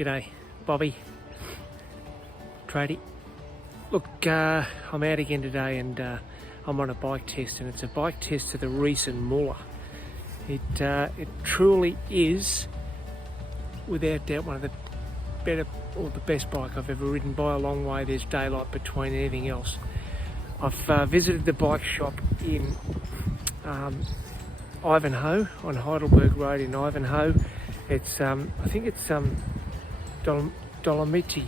G'day, Bobby, Tradie. Look, I'm out again today and I'm on a bike test, and it's a bike test to the Riese Muller. It truly is, without doubt, one of the better or the best bike I've ever ridden by a long way. There's daylight between anything else. I've visited the bike shop in Ivanhoe, on Heidelberg Road in Ivanhoe. It's I think it's Dolomite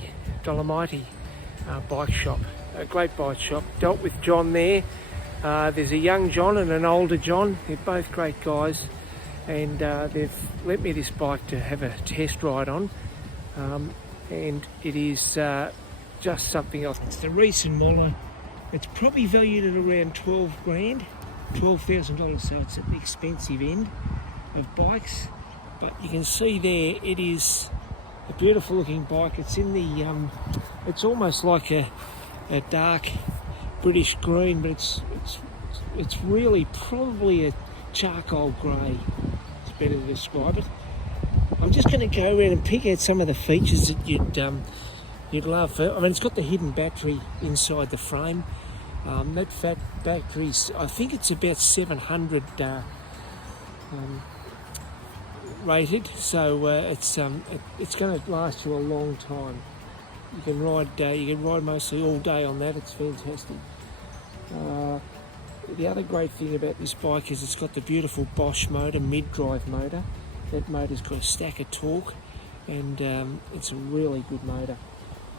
bike shop, a great bike shop. Dealt with John there. There's a young John and an older John. They're both great guys, and they've lent me this bike to have a test ride on, and it is just something else. It's the Riese Muller. It's probably valued at around 12 grand, $12,000, so it's at the expensive end of bikes. But you can see there, it is a beautiful looking bike. It's in the, it's almost like a dark British green, but it's really probably a charcoal grey. It's better to describe it. I'm just going to go around and pick out some of the features that you'd love. I mean, it's got the hidden battery inside the frame. That fat battery's, I think it's about 700 rated, so it's going to last you a long time. You can ride mostly all day on that. It's fantastic. The other great thing about this bike is it's got the beautiful Bosch motor, mid-drive motor. That motor's got a stack of torque, and it's a really good motor.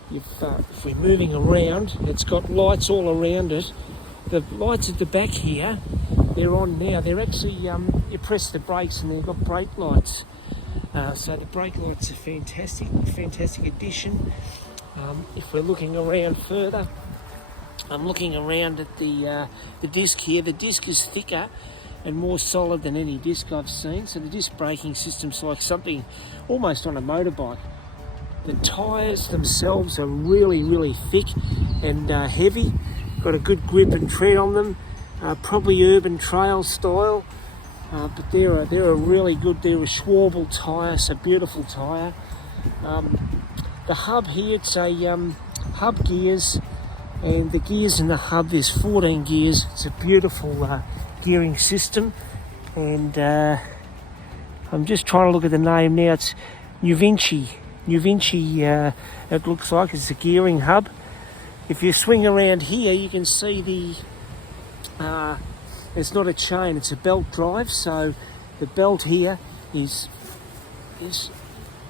If we're moving around, it's got lights all around it. The lights at the back here, they're on now. They're actually, you press the brakes and they've got brake lights. So the brake lights are fantastic addition. If we're looking around further, I'm looking around at the disc here. The disc is thicker and more solid than any disc I've seen. So the disc braking system's like something almost on a motorbike. The tyres themselves are really thick and heavy. Got a good grip and tread on them. Probably urban trail style, but they're a really good. They're a Schwalbe tyre, so beautiful tyre. The hub here, it's a hub gears, and the gears in the hub, there's 14 gears. It's a beautiful gearing system, and I'm just trying to look at the name now. It's Nuvinci. It looks like it's a gearing hub. If you swing around here, you can see the it's not a chain, it's a belt drive. So the belt here is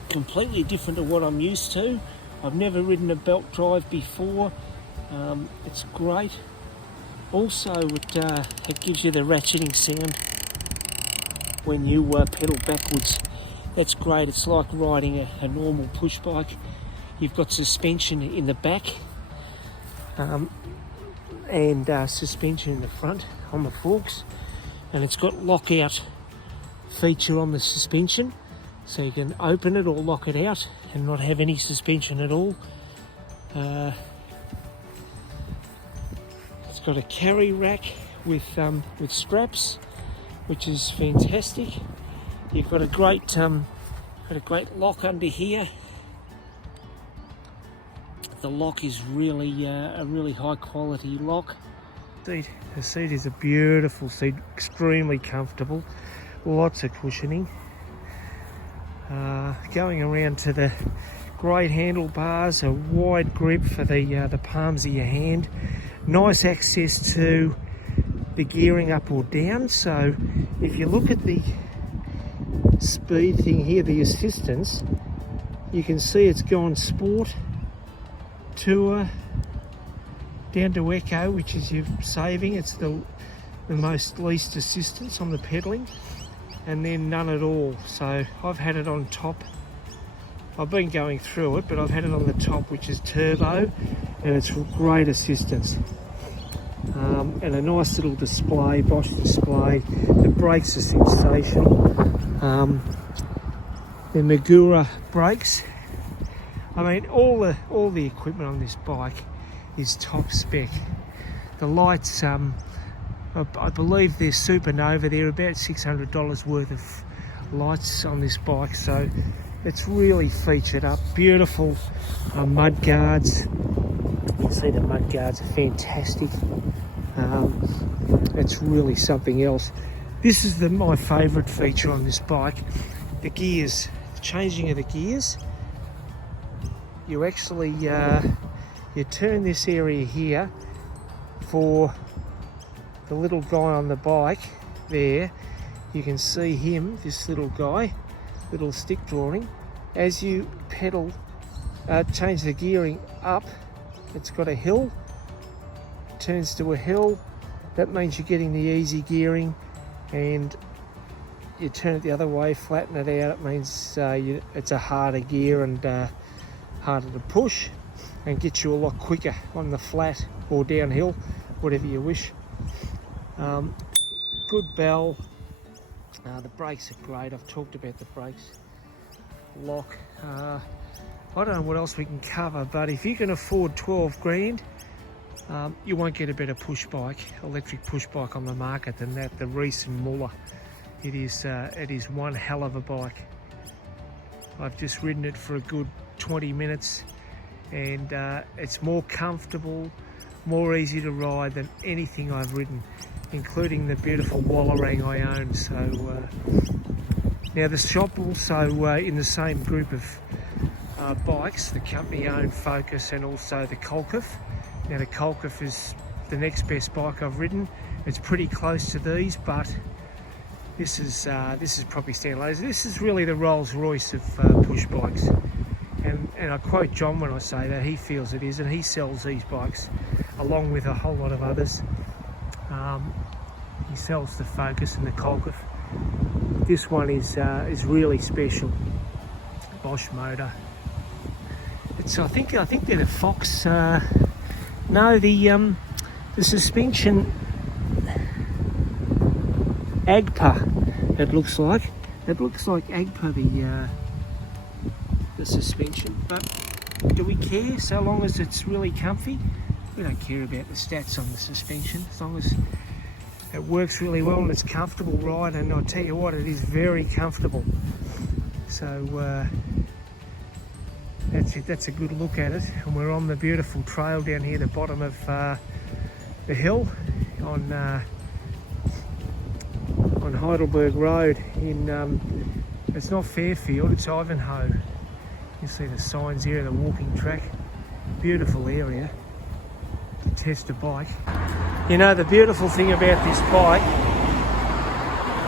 completely different to what I'm used to. I've never ridden a belt drive before. It's great. Also, it gives you the ratcheting sound when you pedal backwards. That's great. It's like riding a normal push bike. You've got suspension in the back, and suspension in the front on the forks, and it's got lockout feature on the suspension, so you can open it or lock it out and not have any suspension at all. It's got a carry rack with straps, which is fantastic. You've got a great lock under here. The lock is really a really high quality lock. The seat is a beautiful seat, extremely comfortable, lots of cushioning. Going around to the great handlebars, a wide grip for the palms of your hand, nice access to the gearing up or down. So if you look at the speed thing here, the assistance, you can see it's gone sport, tour, down to echo, which is your saving. It's the most least assistance on the pedalling, and then none at all. So I've had it on top. I've been going through it, but I've had it on the top, which is turbo, and it's great assistance. And a nice little display, Bosch display. The brakes are sensational. The Magura brakes. I mean, all the equipment on this bike is top spec. The lights, I believe they're Supernova. They're about $600 worth of lights on this bike, so It's really featured up. Beautiful mud guards. You can see the mud guards are fantastic. It's really something else. This is my favourite feature on this bike. The gears, the changing of the gears. You actually you turn this area here for the little guy on the bike there. You can see him, this little guy, little stick drawing. As you pedal, change the gearing up, it's got a hill, turns to a hill. That means you're getting the easy gearing, and you turn it the other way, flatten it out, it means it's a harder gear and harder to push, and gets you a lot quicker on the flat or downhill, whatever you wish. Good bell. The brakes are great. I've talked about the brakes. Lock. I don't know what else we can cover, but if you can afford 12 grand, you won't get a better push bike, electric push bike on the market than that, the Riese Muller. It is one hell of a bike. I've just ridden it for a good 20 minutes, and it's more comfortable, more easy to ride than anything I've ridden, including the beautiful Wallerang I own. So now the shop also in the same group of bikes, the company owned Focus and also the Kolkif. Now the Kolkif is the next best bike I've ridden. It's pretty close to these, but this is probably standalone. This is really the Rolls Royce of push bikes, and I quote John when I say that. He feels it is, and he sells these bikes along with a whole lot of others. He sells the Focus and the Kolkif. This one is really special. Bosch motor. It's I think they're the Fox. No, the suspension Agpa. It looks like Agpa the suspension. But do we care so long as it's really comfy? We don't care about the stats on the suspension as long as it works really well and it's comfortable ride. And I'll tell you what, it is very comfortable. So that's a good look at it. And we're on the beautiful trail down here, the bottom of the hill on Heidelberg Road. It's not Fairfield, it's Ivanhoe. You see the signs here, the walking track. Beautiful area to test a bike. You know, the beautiful thing about this bike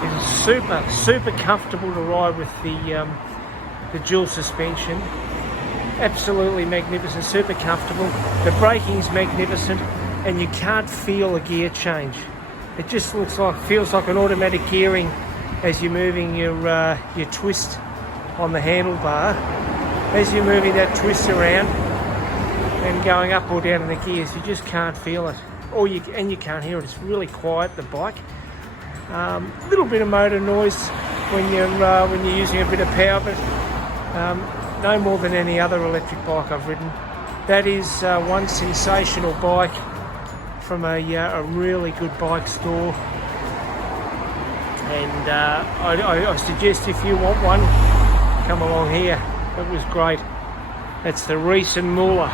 is it's super comfortable to ride with the dual suspension. Absolutely magnificent, super comfortable. The braking's magnificent, and you can't feel a gear change. It just feels like an automatic gearing as you're moving your twist on the handlebar. As you're moving that twist around and going up or down in the gears, you just can't feel it, and you can't hear it. It's really quiet, the bike. A little bit of motor noise when you're using a bit of power, but no more than any other electric bike I've ridden. That is one sensational bike from a really good bike store, and I suggest if you want one, come along here. It was great. That's the Riese Muller.